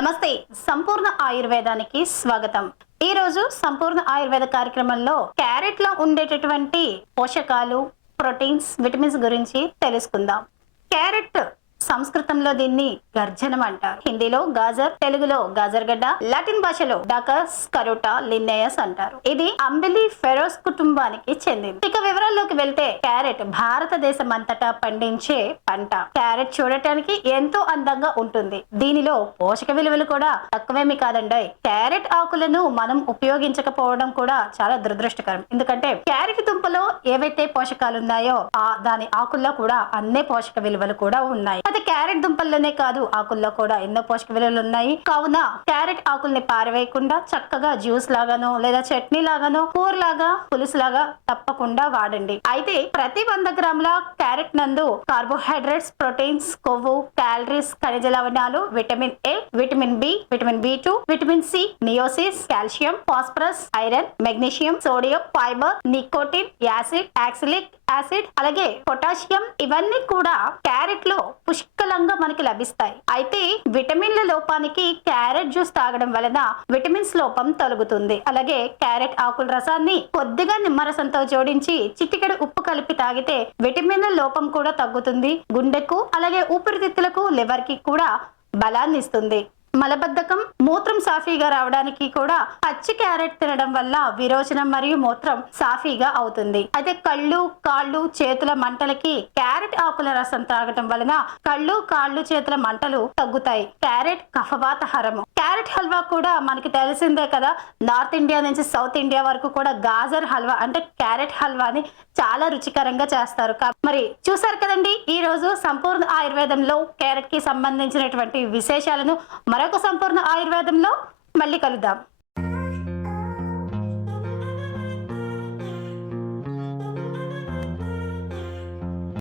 నమస్తే. సంపూర్ణ ఆయుర్వేదానికి స్వాగతం. ఈ రోజు సంపూర్ణ ఆయుర్వేద కార్యక్రమంలో క్యారెట్ లో ఉండేటటువంటి పోషకాలు, ప్రోటీన్స్, విటమిన్స్ గురించి తెలుసుకుందాం. క్యారెట్ సంస్కృతంలో దీన్ని గర్జనం అంటారు. హిందీలో గాజర్, తెలుగులో గాజర్గడ్డ, లాటిన్ భాషలో డాకస్ కరోటా లిన్నేయస్ అంటారు. ఇది అంబిలి ఫెరోస్ కుటుంబానికి చెందింది. ఇక వివరాల్లోకి వెళ్తే క్యారెట్ భారతదేశం అంతటా పండించే పంట. క్యారెట్ చూడటానికి ఎంతో అందంగా ఉంటుంది. దీనిలో పోషక విలువలు కూడా తక్కువేమి కాదండి. క్యారెట్ ఆకులను మనం ఉపయోగించకపోవడం కూడా చాలా దురదృష్టకరం. ఎందుకంటే క్యారెట్ దుంపలో ఏవైతే పోషకాలు ఉన్నాయో దాని ఆకుల్లో కూడా అన్నే పోషక విలువలు కూడా ఉన్నాయి. అయితే క్యారెట్ దుంపల్లోనే కాదు, ఆకుల్లో కూడా ఎన్నో పోషక విలువలు ఉన్నాయి. కావున క్యారెట్ ఆకుల్ని పారవేయకుండా చక్కగా జ్యూస్ లాగానో లేదా చట్నీ లాగానో కూర లాగా పులుసు లాగా తప్పకుండా వాడండి. అయితే ప్రతి 100 గ్రాముల క్యారెట్ నందు కార్బోహైడ్రేట్స్, ప్రోటీన్స్, కొవ్వు, క్యాలరీస్, ఖనిజ లవణాలు, vitamin A, vitamin B, vitamin B two, vitamin C, నియోసిస్, calcium, phosphorus, iron, magnesium, sodium, fibre, nicotine, acid, oxalic acid, అలాగే పొటాషియం ఇవన్నీ కూడా క్యారెట్ లో పుష్కలంగా మనకి లభిస్తాయి. అయితే విటమిన్ల లోపానికి క్యారెట్ జ్యూస్ తాగడం వలన విటమిన్స్ లోపం తొలగుతుంది. అలాగే క్యారెట్ ఆకుల రసాన్ని కొద్దిగా నిమ్మరసంతో జోడించి చిటికెడు ఉప్పు కలిపి తాగితే విటమిన్ల లోపం కూడా తగ్గుతుంది. గుండెకు అలాగే ఊపిరితిత్తులకు, లివర్ కి కూడా బలాన్ని ఇస్తుంది. మలబద్ధకం, మూత్రం సాఫీగా రావడానికి కూడా పచ్చి క్యారెట్ తినడం వల్ల విరోచనం మరియు మూత్రం సాఫీగా అవుతుంది. అయితే కళ్ళు, కాళ్ళు, చేతుల మంటలకి క్యారెట్ ఆకుల రసం తాగటం వలన కళ్ళు, కాళ్ళు, చేతుల మంటలు తగ్గుతాయి. క్యారెట్ కఫవాతహరము. క్యారెట్ హల్వా కూడా మనకి తెలిసిందే కదా. నార్త్ ఇండియా నుంచి సౌత్ ఇండియా వరకు కూడా గాజర్ హల్వా అంటే క్యారెట్ హల్వాని చాలా రుచికరంగా చేస్తారు. మరి చూసారు కదండి, ఈ రోజు సంపూర్ణ ఆయుర్వేదంలో క్యారెట్ కి సంబంధించినటువంటి విశేషాలను. మరొక సంపూర్ణ ఆయుర్వేదంలో మళ్ళీ కలుద్దాం.